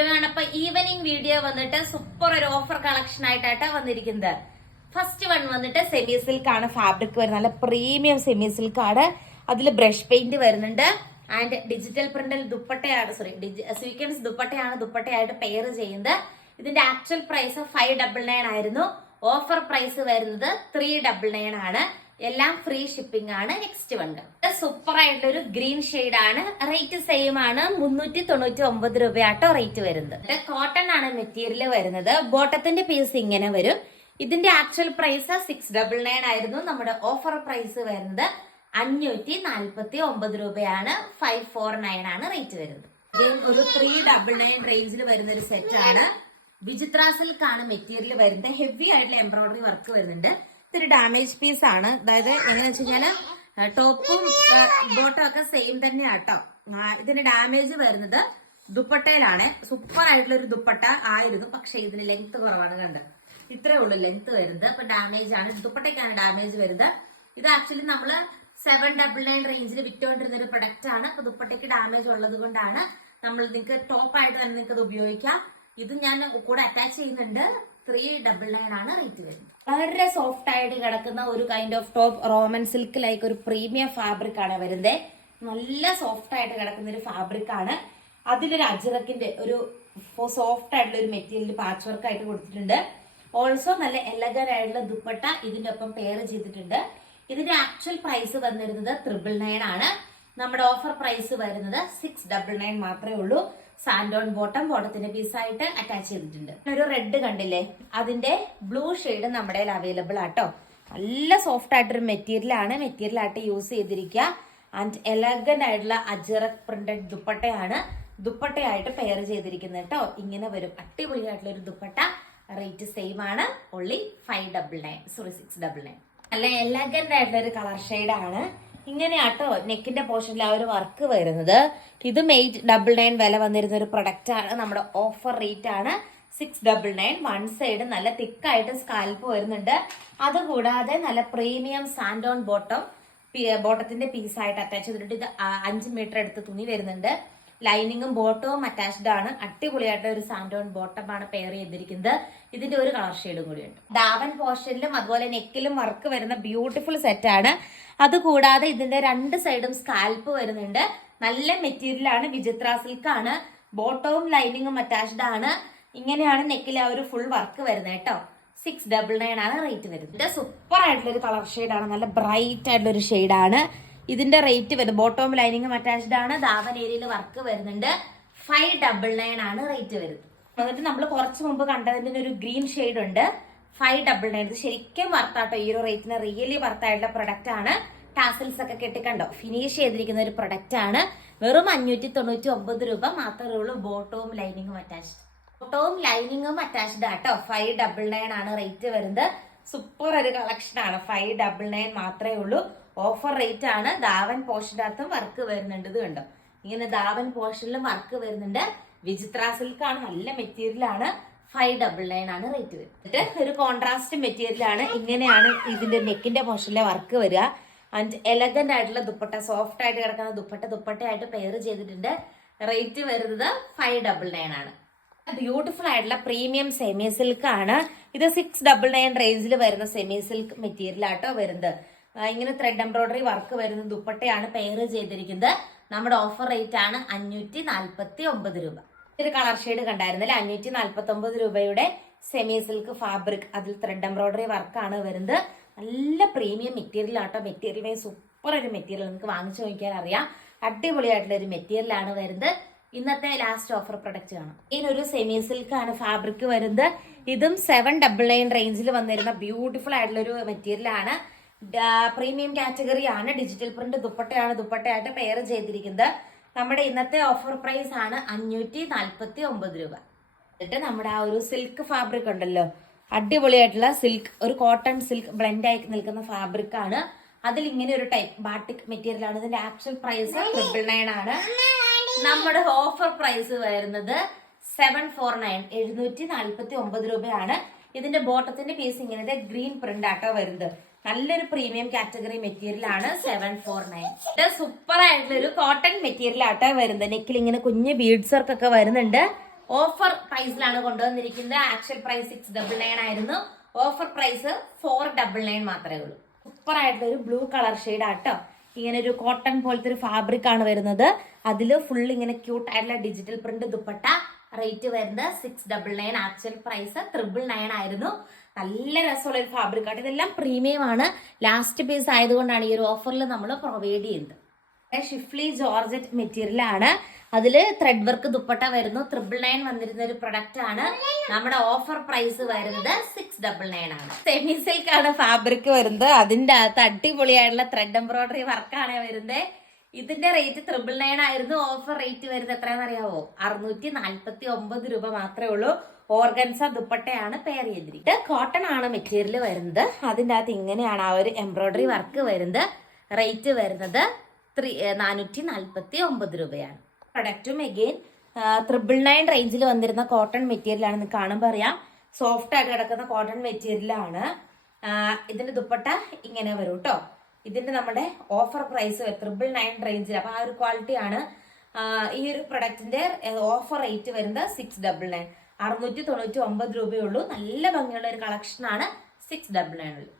Everyone. അപ്പൊ evening video വന്നിട്ട് super ഒരു ഓഫർ കളക്ഷൻ ആയിട്ടാണ് വന്നിരിക്കുന്നത്. ഫസ്റ്റ് വൺ വന്നിട്ട് സെമി സിൽക്ക് ആണ് ഫാബ്രിക് വരുന്നത്. നല്ല പ്രീമിയം സെമി സിൽക്ക് ആണ്. അതിൽ ബ്രഷ് പെയിന്റ് വരുന്നുണ്ട് ആൻഡ് ഡിജിറ്റൽ പ്രിന്റൽ ദുപ്പട്ടയാണ്, സ്വീക്കൻസ് ദുപ്പട്ടയാണ് ദുപ്പട്ടയായിട്ട് പെയർ ചെയ്യുന്നത്. ഇതിന്റെ ആക്ച്വൽ പ്രൈസ് 599 ആയിരുന്നു. ഓഫർ പ്രൈസ് വരുന്നത് 399 ആണ്. എല്ലാം ഫ്രീ ഷിപ്പിംഗ് ആണ്. നെക്സ്റ്റ് വണ്ട് സൂപ്പർ ആയിട്ടുള്ള ഒരു ഗ്രീൻ ഷെയ്ഡ് ആണ്. റേറ്റ് സെയിം ആണ്, 399 രൂപയാട്ടോ റേറ്റ് വരുന്നത്. കോട്ടൺ ആണ് മെറ്റീരിയൽ വരുന്നത്. ബോട്ടത്തിന്റെ പീസ് ഇങ്ങനെ വരും. ഇതിന്റെ ആക്ച്വൽ പ്രൈസ് 699 ആയിരുന്നു. നമ്മുടെ ഓഫർ പ്രൈസ് വരുന്നത് 549 രൂപയാണ്. 549 ആണ് റേറ്റ് വരുന്നത്. ഒരു 399 റേഞ്ചിൽ വരുന്ന ഒരു സെറ്റ് ആണ്. വിചിത്ര സിൽക്ക് ആണ് മെറ്റീരിയൽ വരുന്നത്. ഹെവി ആയിട്ടുള്ള എംബ്രോയിഡറി വർക്ക് വരുന്നുണ്ട്. ഇതൊരു ഡാമേജ് പീസ് ആണ്. അതായത് എങ്ങനെയാ വെച്ച് കഴിഞ്ഞാല് ടോപ്പും ബോട്ടും ഒക്കെ സെയിം തന്നെയാട്ടോ. ഇതിന്റെ ഡാമേജ് വരുന്നത് ദുപ്പട്ടയിലാണ്. സൂപ്പർ ആയിട്ടുള്ള ഒരു ദുപ്പട്ട ആയിരുന്നു, പക്ഷെ ഇതിന് ലെങ്ത് കുറവാണ്. കണ്ട് ഇത്രേ ഉള്ളൂ ലെങ്ത് വരുന്നത്. അപ്പൊ ഡാമേജ് ആണ്, ദുപ്പട്ടയ്ക്കാണ് ഡാമേജ് വരുന്നത്. ഇത് ആക്ച്വലി നമ്മള് 799 റേഞ്ചിൽ വിറ്റുകൊണ്ടിരുന്ന ഒരു പ്രൊഡക്റ്റ് ആണ്. അപ്പൊ ദുപ്പട്ടയ്ക്ക് ഡാമേജ് ഉള്ളത് കൊണ്ടാണ് നമ്മൾ നിങ്ങൾക്ക് ടോപ്പായിട്ട് തന്നെ നിങ്ങൾക്ക് ഇത് ഉപയോഗിക്കാം. ഇത് ഞാൻ കൂടെ അറ്റാച്ച് ചെയ്യുന്നുണ്ട്. 399 ആണ് റേറ്റ് വരുന്നത്. വളരെ സോഫ്റ്റ് ആയിട്ട് കിടക്കുന്ന ഒരു kind of top Roman silk like ഒരു പ്രീമിയം ഫാബ്രിക് ആണ് വരുന്നത്. നല്ല സോഫ്റ്റ് ആയിട്ട് കിടക്കുന്ന ഒരു ഫാബ്രിക് ആണ്. അതിലൊരു അജ്രക്കിന്റെ ഒരു സോഫ്റ്റ് ആയിട്ടുള്ള ഒരു മെറ്റീരിയൽ പാച്ച് വർക്ക് ആയിട്ട് കൊടുത്തിട്ടുണ്ട്. ഓൾസോ നല്ല എലഗന്റ് ആയിട്ടുള്ള ദുപ്പട്ട ഇതിന്റെ ഒപ്പം പെയർ ചെയ്തിട്ടുണ്ട്. ഇതിന്റെ ആക്ച്വൽ പ്രൈസ് വന്നിരുന്നത് 999 ആണ്. നമ്മുടെ ഓഫർ പ്രൈസ് വരുന്നത് 699 മാത്രമേ ഉള്ളൂ. സാൻഡോൺ ബോട്ടത്തിന്റെ പീസായിട്ട് അറ്റാച്ച് ചെയ്തിട്ടുണ്ട്. ഒരു റെഡ് കണ്ടില്ലേ, അതിന്റെ ബ്ലൂ ഷെയ്ഡ് നമ്മുടെ അവൈലബിൾ ആട്ടോ. നല്ല സോഫ്റ്റ് ആയിട്ടൊരു മെറ്റീരിയൽ ആയിട്ട് യൂസ് ചെയ്തിരിക്കുക. ആൻഡ് എലഗന്റ് ആയിട്ടുള്ള അജറക് പ്രിന്റഡ് ദുപ്പട്ടയാണ് ദുപ്പട്ടയായിട്ട് പെയർ ചെയ്തിരിക്കുന്നത് കേട്ടോ. ഇങ്ങനെ വരും അടിപൊളിയായിട്ടുള്ള ഒരു ദുപ്പട്ട. റേറ്റ് സെയിം ആണ്, ഓൺലി 699. നല്ല എലഗന്റ് ആയിട്ടുള്ള ഒരു കളർ ഷെയ്ഡാണ്. ഇങ്ങനെയാട്ടോ നെക്കിന്റെ പോർഷനിൽ ആ ഒരു വർക്ക് വരുന്നത്. ഇതും 899 വില വന്നിരുന്ന ഒരു പ്രൊഡക്റ്റ് ആണ്. നമ്മുടെ ഓഫർ റേറ്റ് ആണ് 699. വൺ സൈഡ് നല്ല തിക്കായിട്ട് സ്കാൽപ്പ് വരുന്നുണ്ട്. അതുകൂടാതെ നല്ല പ്രീമിയം സാൻഡോൺ ബോട്ടത്തിന്റെ പീസായിട്ട് അറ്റാച്ച് ചെയ്തിട്ട് ഇത് 5 മീറ്റർ എടുത്ത് തുണി വരുന്നുണ്ട്. ലൈനിങ്ങും ബോട്ടവും അറ്റാച്ച്ഡ് ആണ്. അടിപൊളിയായിട്ട് ഒരു സാൻഡോൺ ബോട്ടമാണ് പെയർ ചെയ്തിരിക്കുന്നത്. ഇതിന്റെ ഒരു കളർ ഷെയ്ഡും കൂടിയുണ്ട്. ദാവൻ പോർഷനിലും അതുപോലെ നെക്കിലും വർക്ക് വരുന്ന ബ്യൂട്ടിഫുൾ സെറ്റ് ആണ്. അതുകൂടാതെ ഇതിന്റെ രണ്ട് സൈഡും സ്കാൽപ്പ് വരുന്നുണ്ട്. നല്ല മെറ്റീരിയൽ ആണ്. വിചിത്ര സിൽക്ക് ആണ്. ബോട്ടവും ലൈനിങ്ങും അറ്റാച്ച്ഡ് ആണ്. ഇങ്ങനെയാണ് നെക്കിൽ ആ ഒരു ഫുൾ വർക്ക് വരുന്നത് കേട്ടോ. 699 ആണ് റേറ്റ് വരുന്നത്. സൂപ്പർ ആയിട്ടുള്ള ഒരു കളർ ഷെയ്ഡാണ്. നല്ല ബ്രൈറ്റ് ആയിട്ടുള്ള ഒരു ഷെയ്ഡാണ്. ഇതിന്റെ റേറ്റ് വരുന്നത് ബോട്ടവും ലൈനിങ്ങും അറ്റാച്ച്ഡ് ആണ്. ദാവൻ ഏരിയയിൽ വർക്ക് വരുന്നുണ്ട്. 599 ആണ് റേറ്റ് വരുന്നത്. എന്നിട്ട് നമ്മൾ കുറച്ച് മുമ്പ് കണ്ടതിന്റെ ഒരു ഗ്രീൻ ഷെയ്ഡ് ഉണ്ട്. 599. ഇത് ശരിക്കും വർത്താട്ടോ. ഈ ഒരു റേറ്റിന് റിയലി വർത്തായിട്ടുള്ള പ്രൊഡക്റ്റ് ആണ്. ടാസൽസ് ഒക്കെ കെട്ടിക്കണ്ടോ ഫിനിഷ് ചെയ്തിരിക്കുന്ന ഒരു പ്രൊഡക്റ്റ് ആണ്. വെറും 599 രൂപ മാത്രമേ ഉള്ളൂ. ബോട്ടവും ലൈനിങ്ങും അറ്റാച്ച്ഡ് ആട്ടോ. 599 ആണ് റേറ്റ് വരുന്നത്. സൂപ്പർ ഒരു കളക്ഷൻ ആണ്. 599 മാത്രമേ ഉള്ളൂ. ഓഫർ റേറ്റ് ആണ്. ദാവൻ പോർഷനകത്തും വർക്ക് വരുന്നുണ്ട്. ഇത് കണ്ടോ, ഇങ്ങനെ ദാവൻ പോർഷനിലും വർക്ക് വരുന്നുണ്ട്. വിചിത്ര സിൽക്ക് ആണ്. നല്ല മെറ്റീരിയൽ ആണ്. 599 ആണ് റേറ്റ് വരുന്നത്. ഒരു കോൺട്രാസ്റ്റ് മെറ്റീരിയൽ ആണ്. ഇങ്ങനെയാണ് ഇതിന്റെ നെക്കിന്റെ പോർഷനിലെ വർക്ക് വരിക. ആൻഡ് എലഗന്റ് ആയിട്ടുള്ള ദുപ്പട്ട, സോഫ്റ്റ് ആയിട്ട് കിടക്കുന്ന ദുപ്പട്ടയായിട്ട് പെയർ ചെയ്തിട്ടുണ്ട്. റേറ്റ് വരുന്നത് 599 ആണ്. ബ്യൂട്ടിഫുൾ ആയിട്ടുള്ള പ്രീമിയം സെമി സിൽക്ക് ആണ്. ഇത് 699 റേഞ്ചിൽ വരുന്ന സെമി സിൽക്ക് മെറ്റീരിയൽ ആട്ടോ വരുന്നത്. ഇങ്ങനെ ത്രെഡ് എംബ്രോയിഡറി വർക്ക് വരുന്ന ദുപ്പട്ടയാണ് പെയർ ചെയ്തിരിക്കുന്നത്. നമ്മുടെ ഓഫർ റേറ്റ് ആണ് 549 രൂപ. ഒരു കളർ ഷെയ്ഡ് കണ്ടായിരുന്നല്ലേ, 549 രൂപയുടെ സെമി സിൽക്ക് ഫാബ്രിക്. അതിൽ ത്രെഡ് എംബ്രോയിഡറി വർക്കാണ് വരുന്നത്. നല്ല പ്രീമിയം മെറ്റീരിയൽ ആട്ടോ. മെറ്റീരിയൽ സൂപ്പർ ഒരു മെറ്റീരിയൽ, നിങ്ങൾക്ക് വാങ്ങിച്ചു നോക്കിയാൽ അറിയാം. അടിപൊളിയായിട്ടുള്ള ഒരു മെറ്റീരിയൽ ആണ് വരുന്നത്. ഇന്നത്തെ ലാസ്റ്റ് ഓഫർ പ്രൊഡക്റ്റ് കാണാം. ഇതിനൊരു സെമി സിൽക്ക് ആണ് ഫാബ്രിക് വരുന്നത്. ഇതും 799 റേഞ്ചിൽ വന്നിരുന്ന ബ്യൂട്ടിഫുൾ ആയിട്ടുള്ള ഒരു മെറ്റീരിയൽ ആണ്. പ്രീമിയം കാറ്റഗറി ആണ്. ഡിജിറ്റൽ പ്രിന്റ് ദുപ്പട്ടയാണ് ദുപ്പട്ടയായിട്ട് പെയർ ചെയ്തിരിക്കുന്നത്. നമ്മുടെ ഇന്നത്തെ ഓഫർ പ്രൈസ് ആണ് 549 രൂപ. എന്നിട്ട് നമ്മുടെ ആ ഒരു സിൽക്ക് ഫാബ്രിക് ഉണ്ടല്ലോ, അടിപൊളിയായിട്ടുള്ള സിൽക്ക്, ഒരു കോട്ടൺ സിൽക്ക് ബ്ലെൻഡ് ആയി നിൽക്കുന്ന ഫാബ്രിക് ആണ്. അതിൽ ഇങ്ങനെ ഒരു ടൈപ്പ് ബാട്ടിക് മെറ്റീരിയൽ ആണ്. ഇതിന്റെ ആക്ച്വൽ പ്രൈസ് 999 ആണ്. നമ്മുടെ ഓഫർ പ്രൈസ് വരുന്നത് 749, 749 രൂപയാണ്. ഇതിന്റെ ബോട്ടത്തിന്റെ പീസ് ഇങ്ങനത്തെ ഗ്രീൻ പ്രിന്റ് ആട്ടോ വരുന്നത്. നല്ലൊരു പ്രീമിയം കാറ്റഗറി മെറ്റീരിയൽ ആണ്. 749. സൂപ്പർ ആയിട്ടുള്ള ഒരു കോട്ടൺ മെറ്റീരിയൽ ആട്ടോ വരുന്നത്. നെക്കിൽ ഇങ്ങനെ കുഞ്ഞ് ബീഡ്സ് വർക്ക് ഒക്കെ വരുന്നുണ്ട്. ഓഫർ പ്രൈസിലാണ് കൊണ്ടുവന്നിരിക്കുന്നത്. ആക്ച്വൽ പ്രൈസ് 699 ആയിരുന്നു. ഓഫർ പ്രൈസ് 499 മാത്രമേ ഉള്ളൂ. സൂപ്പർ ആയിട്ടുള്ള ഒരു ബ്ലൂ കളർ ഷെയ്ഡ് ആട്ടോ. ഇങ്ങനെ ഒരു കോട്ടൺ പോലത്തെ ഒരു ഫാബ്രിക് ആണ് വരുന്നത്. അതിൽ ഫുൾ ഇങ്ങനെ ക്യൂട്ട് ആയിട്ടുള്ള ഡിജിറ്റൽ പ്രിന്റ് ദുപ്പട്ട. റേറ്റ് വരുന്നത് 699. ആക്ച്വൽ പ്രൈസ് 999 ആയിരുന്നു. നല്ല രസമുള്ള ഒരു ഫാബ്രിക് ആണ്. ഇതെല്ലാം പ്രീമിയം ആണ്. ലാസ്റ്റ് പീസ് ആയതുകൊണ്ടാണ് ഈ ഒരു ഓഫറിൽ നമ്മൾ പ്രൊവൈഡ് ചെയ്യുന്നത്. ഷിഫ്ലി ജോർജറ്റ് മെറ്റീരിയൽ ആണ്. അതില് ത്രെഡ് വർക്ക് ദുപ്പട്ട വരുന്നു. 999 വന്നിരുന്ന ഒരു പ്രൊഡക്റ്റ് ആണ്. നമ്മുടെ ഓഫർ പ്രൈസ് വരുന്നത് 699 ആണ്. സെമി സിൽക്ക് ആണ് ഫാബ്രിക് വരുന്നത്. അതിന്റെ അകത്ത് അടിപൊളിയായിട്ടുള്ള ത്രെഡ് എംബ്രോയിഡറി വർക്കാണ് വരുന്നത്. ഇതിന്റെ റേറ്റ് 999 ആയിരുന്നു. ഓഫർ റേറ്റ് വരുന്നത് എത്രയാണെന്ന് അറിയാവോ? 649 രൂപ മാത്രമേ ഉള്ളൂ. ഓർഗൻസ ദുപ്പട്ടയാണ് പെയർ ചെയ്തിരിക്കുന്നത്. കോട്ടൺ ആണ് മെറ്റീരിയൽ വരുന്നത്. അതിന്റെ അകത്ത് ഇങ്ങനെയാണ് ആ ഒരു എംബ്രോയിഡറി വർക്ക് വരുന്നത്. റേറ്റ് വരുന്നത് 449 രൂപയാണ്. പ്രൊഡക്റ്റും അഗെയിൻ 999 റേഞ്ചിൽ വന്നിരുന്ന കോട്ടൺ മെറ്റീരിയൽ ആണ്. നിങ്ങൾക്ക് കാണുമ്പോൾ അറിയാം, സോഫ്റ്റ് ആയിട്ട് കിടക്കുന്ന കോട്ടൺ മെറ്റീരിയൽ ആണ്. ഇതിന്റെ ദുപ്പട്ട ഇങ്ങനെ വരും കേട്ടോ. ഇതിന്റെ നമ്മുടെ ഓഫർ പ്രൈസ് 999 റേഞ്ചിൽ. അപ്പൊ ആ ഒരു ക്വാളിറ്റി ആണ്. ഈ ഒരു പ്രൊഡക്റ്റിന്റെ ഓഫർ റേറ്റ് വരുന്നത് 699. 699 രൂപയുള്ളൂ. നല്ല ഭംഗിയുള്ള ഒരു കളക്ഷൻ ആണ്. 699 ഉള്ളൂ.